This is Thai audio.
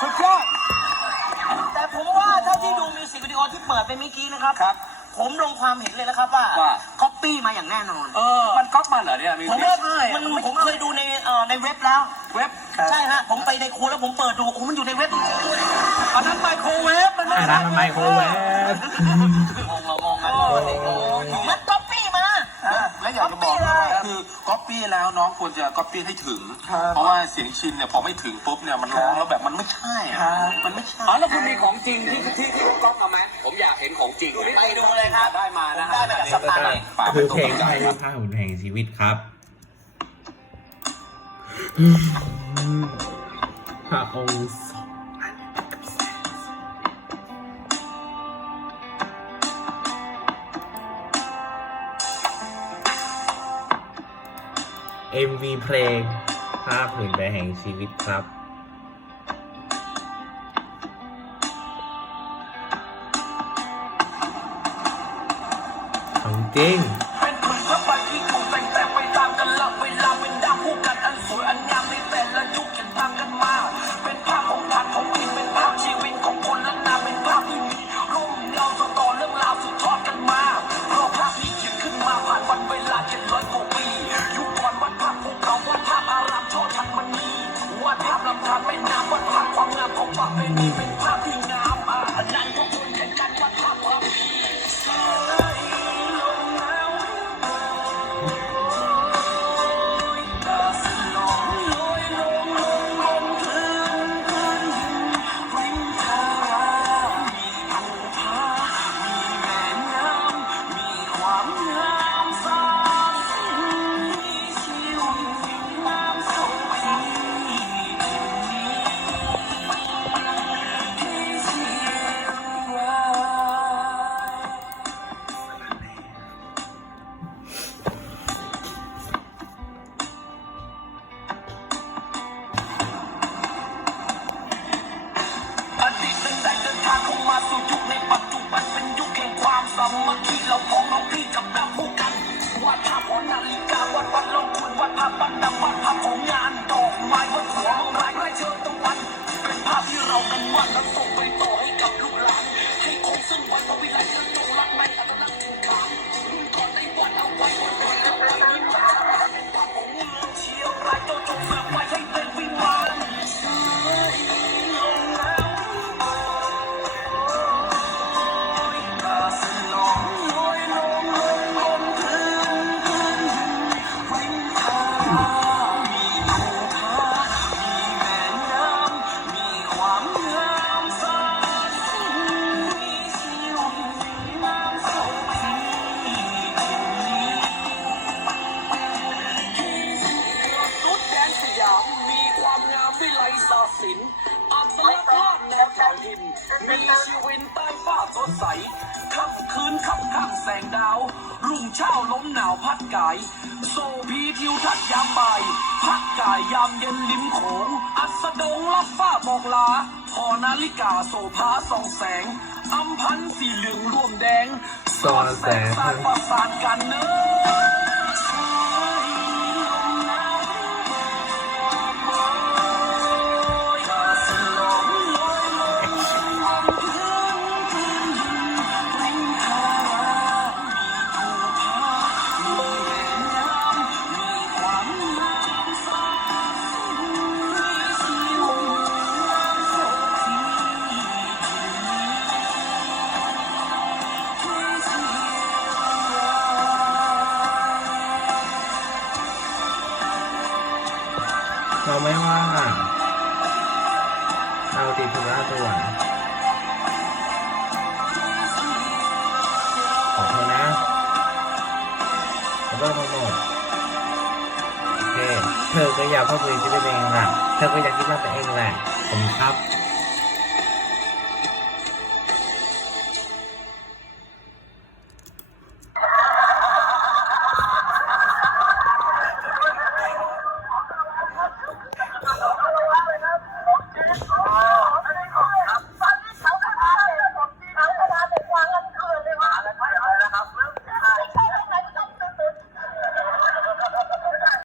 สุดยอด แต่ผมว่าเท่าที่ดูมิวสิกวิดีโอที่เปิดไปเมื่อกี้นะครับ ครับ ผมลงความเห็นเลยนะครับว่าว่า ก๊อปปี้มาอย่างแน่นอน เออ มันก๊อปมาเหรอเนี่ยมีผมมันผมเคยดูในเอ่อในเว็บแล้ว เว็บใช่ฮะ ผมไปในครัวแล้วผมเปิดดูโอ้มันอยู่ในเว็บจริงๆด้วยอันนั้นไมโครเวฟมันไม่อันนั้นมันไมโครเวฟงงงงกันมันก๊อปปี้มาและ อยากจะบอกนะว่าคือก๊อปปี้แล้วน้องควรจะก๊อปปี้ให้ถึงเพราะว่าเสียงชินเนี่ยพอไม่ถึงปุ๊บเนี่ยมันร้องแล้วแบบมันไม่ใช่อะมันไม่ใช่อ๋อแล้วคุณมีของจริงที่ที่ที่เขาก๊อปมาไหมผมอยากเห็นของจริงไปดูเลยครับได้มานะฮะได้มาจากสภาเลยปากคือเป็นเพตัวลงใหญ่ใช้ผ้าหุ่นแห่งชีวิตครับพระองค์ท เอ็มวีเพลงภาพผืนใบแห่งชีวิตครับ ของจริงาพลำธารแม่น้ำวัดภาพความงามของความเป็นมีเป็น สตร์ศิลป์อัตลักษณ์ลาดแนวแถวหิมมีชีวินใต้ฟ้าสดใสค่ำคืนค่ำข้างแสงดาว รุ่งเช้าล้มหนาวพัดกาย โซพีทิวทัศน์ยามบ่าย พักกายยามเย็นริมโขง อัสดงรับฟ้าบอกลาพอนาฬิกาโซภาส่องแสงอำพันธ์สีเหลืองร่วมแดงสอดแสงสร้างประสานกันเนอ เราไม่ว่างอะ เราติดธุระด่วนขอโทษนะขอโทษทั้งหมดโอเค เธอก็อยากพ่อคุยชีวิตเองแหละเธอก็อยากคิดว่าตัวเองแหละผมครับ